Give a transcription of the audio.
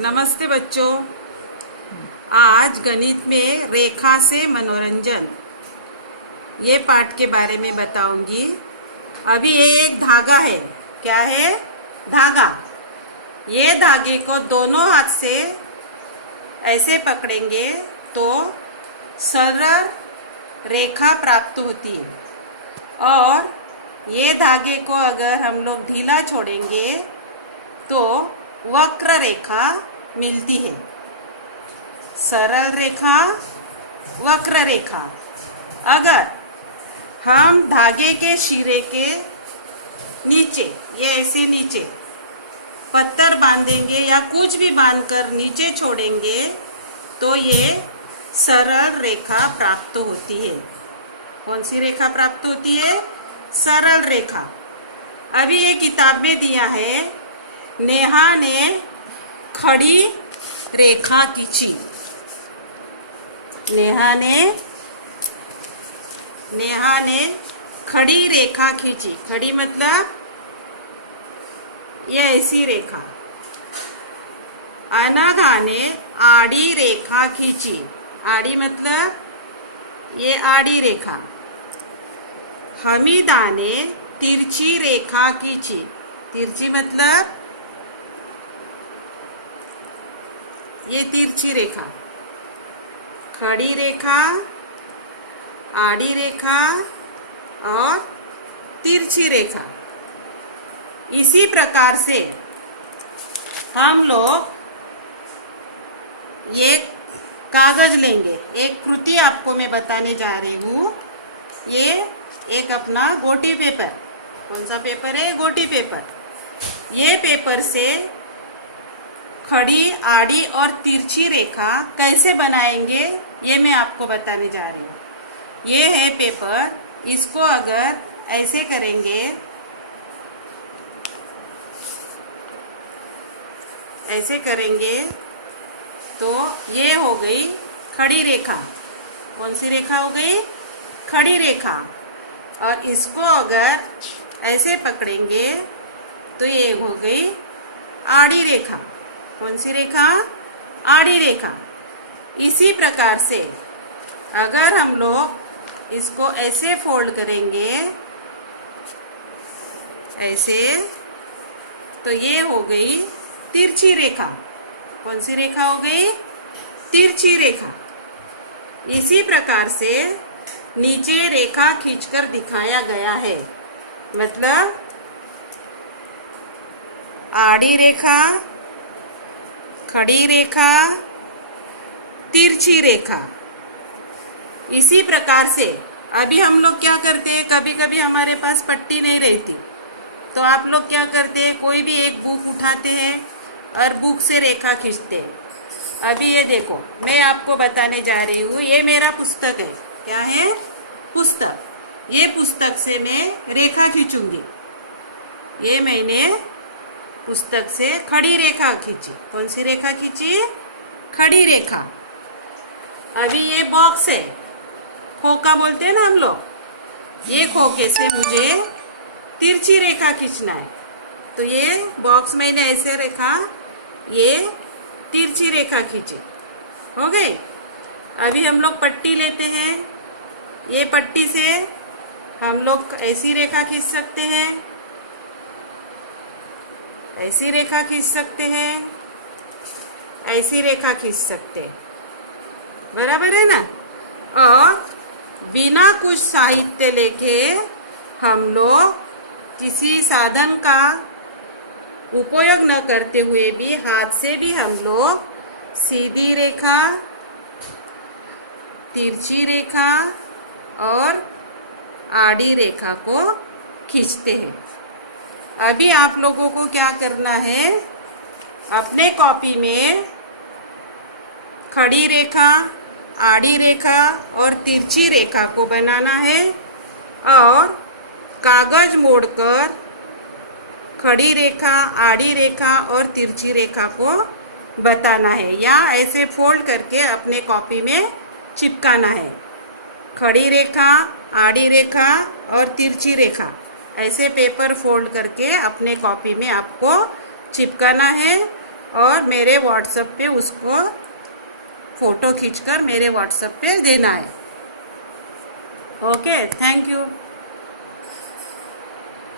नमस्ते बच्चों। आज गणित में रेखा से मनोरंजन ये पाठ के बारे में बताऊंगी। अभी ये एक धागा है। क्या है? धागा। ये धागे को दोनों हाथ से ऐसे पकड़ेंगे तो सरल रेखा प्राप्त होती है, और ये धागे को अगर हम लोग ढीला छोड़ेंगे तो वक्र रेखा मिलती है। सरल रेखा, वक्र रेखा। अगर हम धागे के शिरे के नीचे, ये ऐसे नीचे पत्थर बांधेंगे या कुछ भी बांधकर नीचे छोड़ेंगे तो ये सरल रेखा प्राप्त होती है। कौन सी रेखा प्राप्त होती है? सरल रेखा। अभी ये किताब में दिया है, नेहा ने खड़ी रेखा खींची। नेहा ने खड़ी रेखा खींची। खड़ी मतलब ये ऐसी रेखा। अनघा ने आड़ी रेखा खींची। आड़ी मतलब ये आड़ी रेखा। हमीदा ने तिरछी रेखा खींची। तिरछी मतलब ये तिरछी रेखा। खड़ी रेखा, आड़ी रेखा और तिरछी रेखा। इसी प्रकार से हम लोग ये कागज लेंगे। एक कृति आपको मैं बताने जा रही हूँ। ये एक अपना गोटी पेपर। कौन सा पेपर है? गोटी पेपर। ये पेपर से खड़ी, आड़ी और तिरछी रेखा कैसे बनाएंगे ये मैं आपको बताने जा रही हूँ। ये है पेपर। इसको अगर ऐसे करेंगे, ऐसे करेंगे तो ये हो गई खड़ी रेखा। कौन सी रेखा हो गई? खड़ी रेखा। और इसको अगर ऐसे पकड़ेंगे तो ये हो गई आड़ी रेखा। कौन सी रेखा? आड़ी रेखा। इसी प्रकार से अगर हम लोग इसको ऐसे फोल्ड करेंगे, ऐसे, तो ये हो गई तिरछी रेखा। कौन सी रेखा हो गई? तिरछी रेखा। इसी प्रकार से नीचे रेखा खींचकर दिखाया गया है। मतलब आड़ी रेखा, खड़ी रेखा, तिरछी रेखा। इसी प्रकार से अभी हम लोग क्या करते हैं, कभी कभी हमारे पास पट्टी नहीं रहती तो आप लोग क्या करते हैं, कोई भी एक बुक उठाते हैं और बुक से रेखा खींचते हैं। अभी ये देखो, मैं आपको बताने जा रही हूँ। ये मेरा पुस्तक है। क्या है? पुस्तक। ये पुस्तक से मैं रेखा खींचूंगी। ये मैंने पुस्तक से खड़ी रेखा खींची। कौन सी रेखा खींची? खड़ी रेखा। अभी ये बॉक्स है, खोखा बोलते हैं ना हम लोग। ये खोखे से मुझे तिरछी रेखा खींचना है तो ये बॉक्स मैंने ऐसे रेखा, ये तिरछी रेखा खींची। हो गई। अभी हम लोग पट्टी लेते हैं। ये पट्टी से हम लोग ऐसी रेखा खींच सकते हैं, ऐसी रेखा खींच सकते हैं, ऐसी रेखा खींच सकते हैं। बराबर है ना? और बिना कुछ साहित्य लेके हम लोग किसी साधन का उपयोग न करते हुए भी हाथ से भी हम लोग सीधी रेखा, तिरछी रेखा और आड़ी रेखा को खींचते हैं। अभी आप लोगों को क्या करना है, अपने कॉपी में खड़ी रेखा, आड़ी रेखा और तिरछी रेखा को बनाना है और कागज मोड़कर खड़ी रेखा, आड़ी रेखा और तिरछी रेखा को बताना है, या ऐसे फोल्ड करके अपने कॉपी में चिपकाना है। खड़ी रेखा, आड़ी रेखा और तिरछी रेखा ऐसे पेपर फोल्ड करके अपने कॉपी में आपको चिपकाना है और मेरे व्हाट्सएप पे उसको फ़ोटो खींचकर मेरे व्हाट्सएप पे देना है। Okay, thank you.